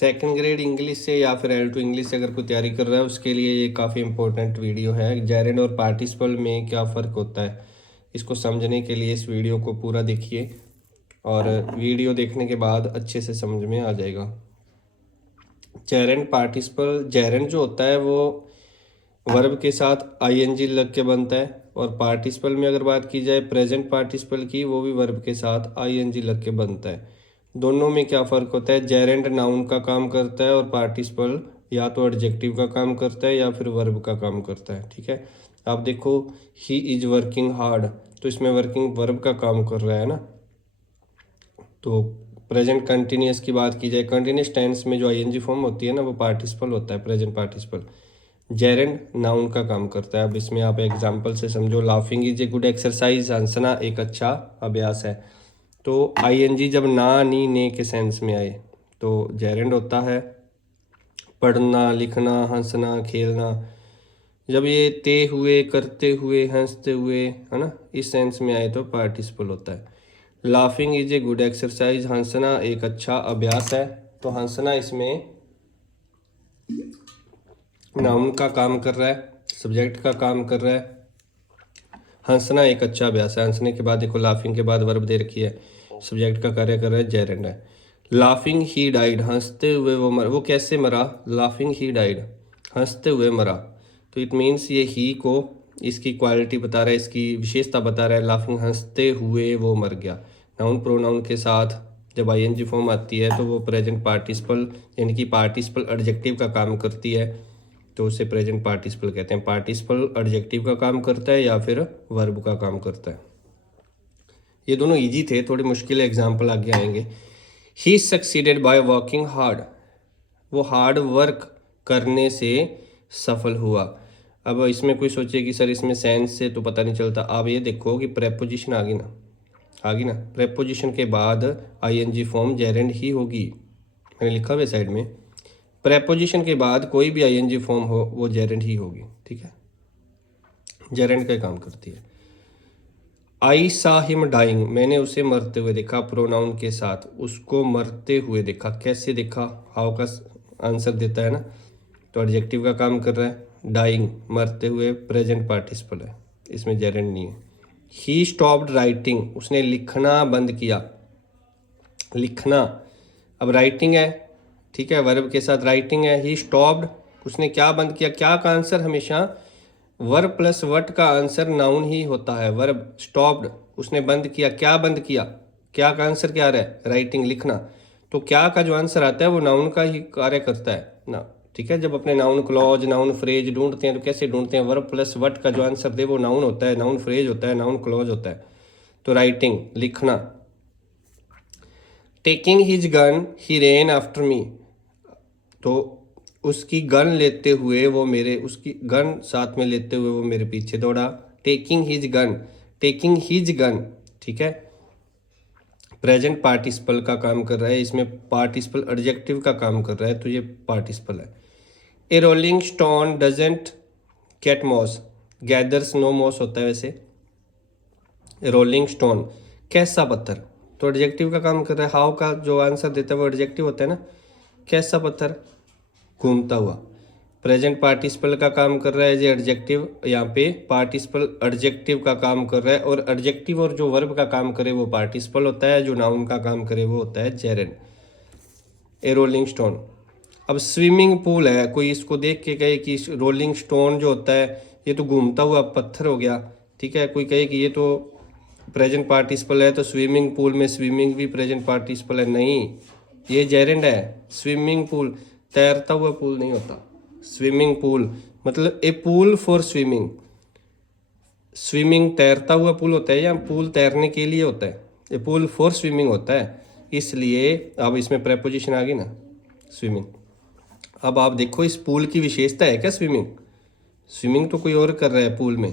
Second grade English से या फिर L2 इंग्लिश से अगर कोई तैयारी कर रहा है उसके लिए ये काफ़ी इंपॉर्टेंट वीडियो है। जेरेंड और पार्टिसिपल में क्या फ़र्क होता है, इसको समझने के लिए इस वीडियो को पूरा देखिए और वीडियो देखने के बाद अच्छे से समझ में आ जाएगा। जेरेंड पार्टिसिपल, जेरेंड जो होता है वो वर्ब के साथ ING लग के बनता है और पार्टिसिपल में अगर बात की जाए प्रेजेंट पार्टिसिपल की, वो भी वर्ब के साथ ING लग के बनता है। दोनों में क्या फ़र्क होता है, जेरेंड नाउन का काम करता है और पार्टिसिपल या तो एडजेक्टिव का काम करता है या फिर वर्ब का काम करता है। ठीक है, आप देखो ही इज वर्किंग हार्ड, तो इसमें वर्किंग वर्ब का काम कर रहा है ना। तो प्रेजेंट कंटिन्यूस की बात की जाए, कंटिन्यूस टेंस में जो ING फॉर्म होती है ना वो पार्टिसिपल होता है, प्रेजेंट पार्टिसिपल। जेरेंड नाउन का काम करता है। अब इसमें आप एग्जांपल से समझो, laughing is a good exercise, हंसना एक अच्छा अभ्यास है। तो ING जब ना, नी, ने के सेंस में आए तो जेरेंड होता है। पढ़ना, लिखना, हंसना, खेलना, जब ये ते हुए, करते हुए, हंसते हुए, है ना, इस सेंस में आए तो पार्टिसिपल होता है। Laughing is a good exercise, हंसना एक अच्छा अभ्यास है, तो हंसना इसमें नाउन का काम कर रहा है, सब्जेक्ट का काम कर रहा है। हंसना एक अच्छा अभ्यास है, हंसने के बाद देखो लाफिंग के बाद वर्ब दे रखी है, सब्जेक्ट का कार्य कर रहा है, जेरेंड है। लाफिंग ही डाइड, हंसते हुए वो मरा। वो कैसे मरा, लाफिंग ही डाइड, हंसते हुए मरा। तो इट मीन्स ये ही को इसकी क्वालिटी बता रहा है, इसकी विशेषता बता रहा है। लाफिंग, हंसते हुए वो मर गया। नाउन प्रोनाउन के साथ जब ING फॉर्म आती है तो वो प्रेजेंट पार्टिसिपल यानी कि पार्टिसिपल एडजेक्टिव का काम करती है, तो उसे प्रेजेंट पार्टिसिपल कहते हैं। पार्टिसिपल एडजेक्टिव का काम करता है या फिर वर्ब का काम करता है। ये दोनों इजी थे, थोड़े मुश्किल एग्जाम्पल आगे आएंगे। ही सक्सीडेड बाय वर्किंग हार्ड, वो हार्ड वर्क करने से सफल हुआ। अब इसमें कोई सोचे कि सर इसमें सेंस से तो पता नहीं चलता। आप ये देखो कि प्रेपोजिशन आ गई ना, प्रेपोजिशन के बाद ING फॉर्म जेरेंड ही होगी। मैंने लिखा हुआ साइड में, प्रेपोजिशन के बाद कोई भी ING फॉर्म हो वो जेरेंड ही होगी। ठीक है, जेरेंड का काम करती है। आई सा हिम डाइंग, मैंने उसे मरते हुए देखा, प्रोनाउन के साथ उसको मरते हुए देखा। कैसे देखा, हाउ का आंसर देता है ना, तो एडजेक्टिव का काम कर रहा है। डाइंग मरते हुए प्रेजेंट पार्टिसिपल है, इसमें जेरेंड नहीं है। ही स्टॉप्ड राइटिंग, उसने लिखना बंद किया। लिखना, अब राइटिंग है, ठीक है, वर्ब के साथ राइटिंग है। ही स्टॉप्ड, उसने क्या बंद किया। क्या का आंसर हमेशा वर्ब प्लस वट का आंसर नाउन ही होता है। वर्ब, स्टॉप्ड, उसने बंद किया। क्या बंद किया, क्या का आंसर क्या आ रहा है, राइटिंग, लिखना। तो क्या का जो आंसर आता है वो नाउन का ही कार्य करता है ना। ठीक है, जब अपने नाउन क्लॉज, नाउन फ्रेज ढूंढते हैं तो कैसे ढूंढते हैं, वर्ब प्लस वट का जो आंसर दे वो नाउन होता है, नाउन फ्रेज होता है, नाउन क्लॉज होता है। तो राइटिंग, लिखना। टेकिंग हिज गन ही रेन आफ्टर मी, तो उसकी गन लेते हुए वो मेरे, उसकी गन साथ में लेते हुए वो मेरे पीछे दौड़ा। Taking his gun, taking his gun, ठीक है, प्रेजेंट पार्टिसिपल का काम कर रहा है, इसमें पार्टिसिपल एडजेक्टिव का काम कर रहा है, तो ये पार्टिसिपल है। A rolling stone doesn't get moss, gathers no moss होता है वैसे। रोलिंग स्टोन, कैसा पत्थर, तो एडजेक्टिव का काम कर रहा है। हाउ का जो आंसर देता है वो एडजेक्टिव होता है ना। कैसा पत्थर, घूमता हुआ। प्रेजेंट पार्टिसिपल का काम कर रहा है जो एडजेक्टिव, यहाँ पे पार्टिसिपल एडजेक्टिव का काम कर रहा है, और एडजेक्टिव और जो वर्ब का काम करे वो पार्टिसिपल होता है, जो नाउन का काम करे वो होता है जेरेंड। ए रोलिंग स्टोन, अब स्विमिंग पूल है, कोई इसको देख के कहे कि रोलिंग स्टोन जो होता है ये तो घूमता हुआ पत्थर हो गया। ठीक है, कोई कहे कि ये तो प्रेजेंट पार्टिसिपल है तो स्विमिंग पूल में स्विमिंग भी प्रेजेंट पार्टिसिपल है, नहीं, ये जेरेंड है। स्विमिंग पूल तैरता हुआ पूल नहीं होता। स्विमिंग पूल मतलब ए पूल फॉर स्विमिंग, स्विमिंग तैरता हुआ पूल होता है या पूल तैरने के लिए होता है, ए पूल फॉर स्विमिंग होता है। इसलिए अब इसमें प्रेपोजिशन आ गई ना, स्विमिंग। अब आप देखो इस पूल की विशेषता है क्या स्विमिंग, स्विमिंग तो कोई और कर रहा है पूल में।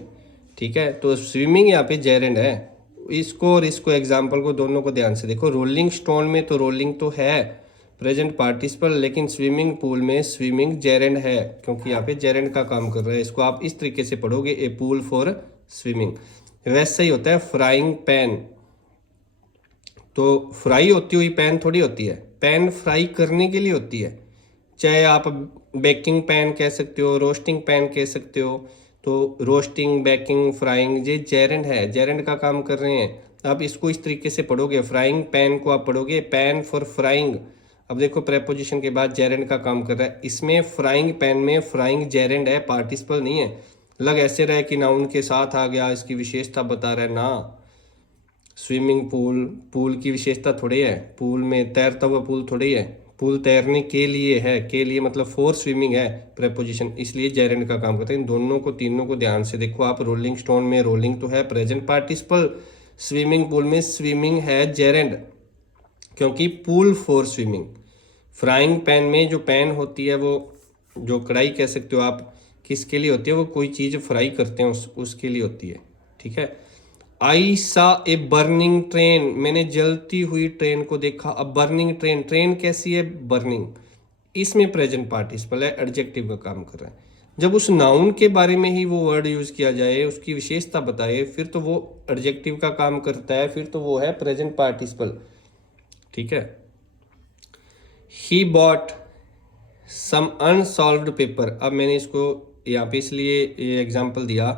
ठीक है, तो स्विमिंग यहाँ पे जेरेंड है। इसको और इसको एग्जाम्पल को दोनों को ध्यान से देखो। रोलिंग स्टोन में तो रोलिंग तो है प्रेजेंट पार्टिसिपल, लेकिन स्विमिंग पूल में स्विमिंग जेरेंड है, क्योंकि यहाँ पे जेरेंड का काम कर रहा है। इसको आप इस तरीके से पढ़ोगे, ए पूल फॉर स्विमिंग। वैसे ही होता है फ्राइंग पैन, तो फ्राई होती हुई पैन थोड़ी होती है, पैन फ्राई करने के लिए होती है, चाहे आप बेकिंग पैन कह सकते हो, रोस्टिंग पैन कह सकते हो। तो रोस्टिंग, बेकिंग, फ्राइंग, ये जेरेंड है, जेरेंड का काम कर रहे हैं। आप इसको इस तरीके से पढ़ोगे, फ्राइंग पैन को आप पढ़ोगे पैन फॉर फ्राइंग। अब देखो प्रेपोजिशन के बाद जेरेंड का काम कर रहा है, इसमें फ्राइंग पैन में फ्राइंग जेरेंड है, पार्टिसिपल नहीं है। लग ऐसे रहा है कि नाउन के साथ आ गया, इसकी विशेषता बता रहा है ना। स्विमिंग पूल, पूल की विशेषता थोड़ी है, पूल में तैरता हुआ पूल थोड़ी है, पूल तैरने के लिए है, के लिए मतलब फॉर स्विमिंग है प्रेपोजिशन, इसलिए जेरेंड का काम करते हैं। इन दोनों को, तीनों को ध्यान से देखो आप। रोलिंग स्टोन में रोलिंग तो है प्रेजेंट पार्टिसिपल, स्विमिंग पूल में स्विमिंग है जेरेंड, क्योंकि pool for swimming. Frying pan में जो पैन होती है, वो जो कढ़ाई कह सकते हो आप, किसके लिए होती है, वो कोई चीज़ फ्राई करते हैं उसके लिए होती है, ठीक है। आई सा ए बर्निंग ट्रेन, मैंने जलती हुई ट्रेन को देखा। अब बर्निंग ट्रेन, ट्रेन कैसी है, बर्निंग, इसमें प्रेजेंट पार्टिसिपल है, एडजेक्टिव का काम कर रहा है। जब उस नाउन के बारे में ही वो वर्ड यूज किया जाए, उसकी विशेषता बताए, फिर तो वो एडजेक्टिव का काम करता है, फिर तो वो है प्रेजेंट पार्टिसिपल, ठीक है। He bought some unsolved paper, अब मैंने इसको यहाँ पे इसलिए ये एग्जाम्पल दिया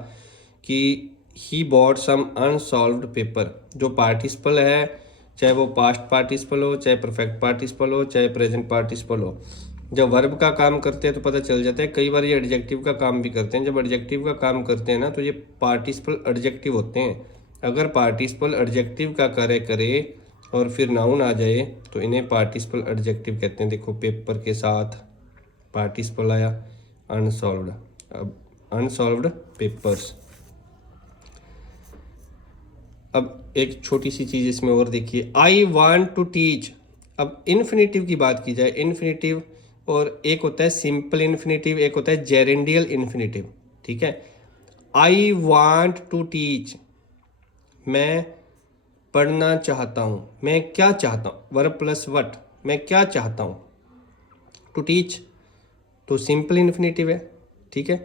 कि he bought some unsolved paper, जो पार्टिसिपल है, चाहे वो पास्ट पार्टिसिपल हो, चाहे परफेक्ट पार्टिसिपल हो, चाहे प्रेजेंट पार्टिसिपल हो, जब वर्ब का काम करते हैं तो पता चल जाता है। कई बार ये एडजेक्टिव का काम भी करते हैं। जब एडजेक्टिव का काम करते हैं ना, तो ये पार्टिसिपल एडजेक्टिव होते हैं। अगर पार्टिसिपल एडजेक्टिव का कार्य करे और फिर नाउन आ जाए तो इन्हें पार्टिसिपल एडजेक्टिव कहते हैं। देखो पेपर के साथ पार्टिसिपल आया, अनसॉल्व्ड, अब अनसॉल्व्ड पेपर्स। अब एक छोटी सी चीज़ इसमें और देखिए, आई वांट टू टीच। अब इन्फिनेटिव की बात की जाए, इन्फिनेटिव, और एक होता है सिंपल इन्फिनेटिव, एक होता है जेरेंडियल इन्फिनेटिव, ठीक है। आई वांट टू टीच, मैं पढ़ना चाहता हूँ, मैं क्या चाहता हूँ, वर्ब प्लस वट, मैं क्या चाहता हूँ। टू टीच तो सिंपल इन्फिनेटिव है, ठीक है।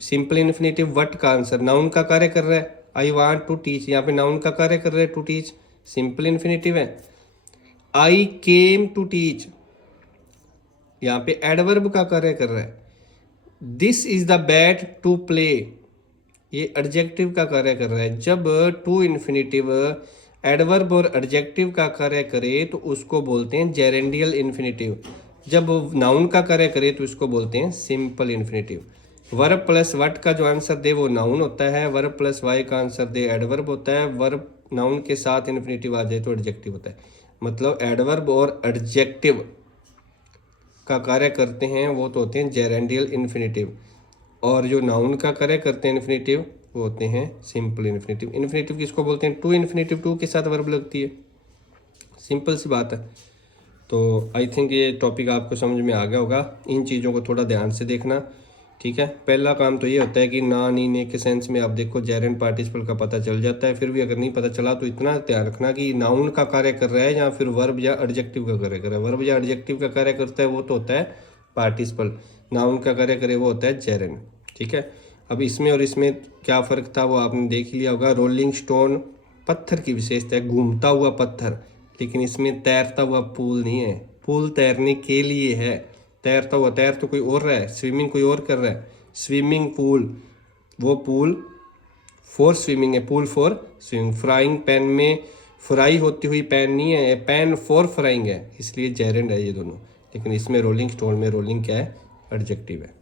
सिंपल इन्फिनेटिव वट का आंसर नाउन का कार्य कर रहा है, आई वांट टू टीच, यहाँ पे नाउन का कार्य कर रहा है टू टीच, सिंपल इन्फिनेटिव है। आई केम टू टीच, यहाँ पे एडवर्ब का कार्य कर रहा है। This is the bat to play, ये एडजेक्टिव का कार्य कर रहा है। जब टू इन्फिनेटिव एडवर्ब और एडजेक्टिव का कार्य करे तो उसको बोलते हैं जेरेंडियल इन्फिनेटिव। जब नाउन का कार्य करे तो इसको बोलते हैं simple infinitive. Verb plus what का जो आंसर दे वो नाउन होता है, वर्ब प्लस वाई का आंसर दे एडवर्ब होता है, वर्ब नाउन के साथ इन्फिनेटिव आ जाए तो एडजेक्टिव होता है। मतलब एडवर्ब और एडजेक्टिव का कार्य करते हैं वो तो होते हैं जेरेंडियल इन्फिनेटिव, और जो नाउन का कार्य करते हैं इन्फिनेटिव वो होते हैं सिंपल इन्फिनेटिव। इन्फिनेटिव किसको बोलते हैं, टू इन्फिनेटिव, टू के साथ वर्ब लगती है, सिंपल सी बात है। तो आई थिंक ये टॉपिक आपको समझ में आ गया होगा। इन चीज़ों को थोड़ा ध्यान से देखना, ठीक है। पहला काम तो ये होता है कि ना, नी, ने के सेंस में आप देखो जेरेंड पार्टिसिपल का पता चल जाता है। फिर भी अगर नहीं पता चला तो इतना ध्यान रखना कि नाउन का कार्य कर रहा है या फिर वर्ब या एडजेक्टिव का कार्य कर रहा है। वर्ब या एडजेक्टिव का कार्य करता है वो तो होता है पार्टिसिपल, नाउन का कार्य करे वो होता है जेरेंड, ठीक है। अब इसमें और इसमें क्या फ़र्क था वो आपने देख लिया होगा। रोलिंग स्टोन पत्थर की विशेषता है, घूमता हुआ पत्थर, लेकिन इसमें तैरता हुआ पूल नहीं है। पूल तैरने के लिए है, तैरता हुआ, तैर तो कोई और रहा है, स्विमिंग कोई और कर रहा है। स्विमिंग पूल, वो पूल फॉर स्विमिंग है, pool for swimming. Frying pan में फ्राई होती हुई पैन नहीं है, पैन फॉर फ्राइंग है, इसलिए जेरेंड है ये दोनों। लेकिन इसमें रोलिंग स्टोन में रोलिंग क्या है, एडजेक्टिव है।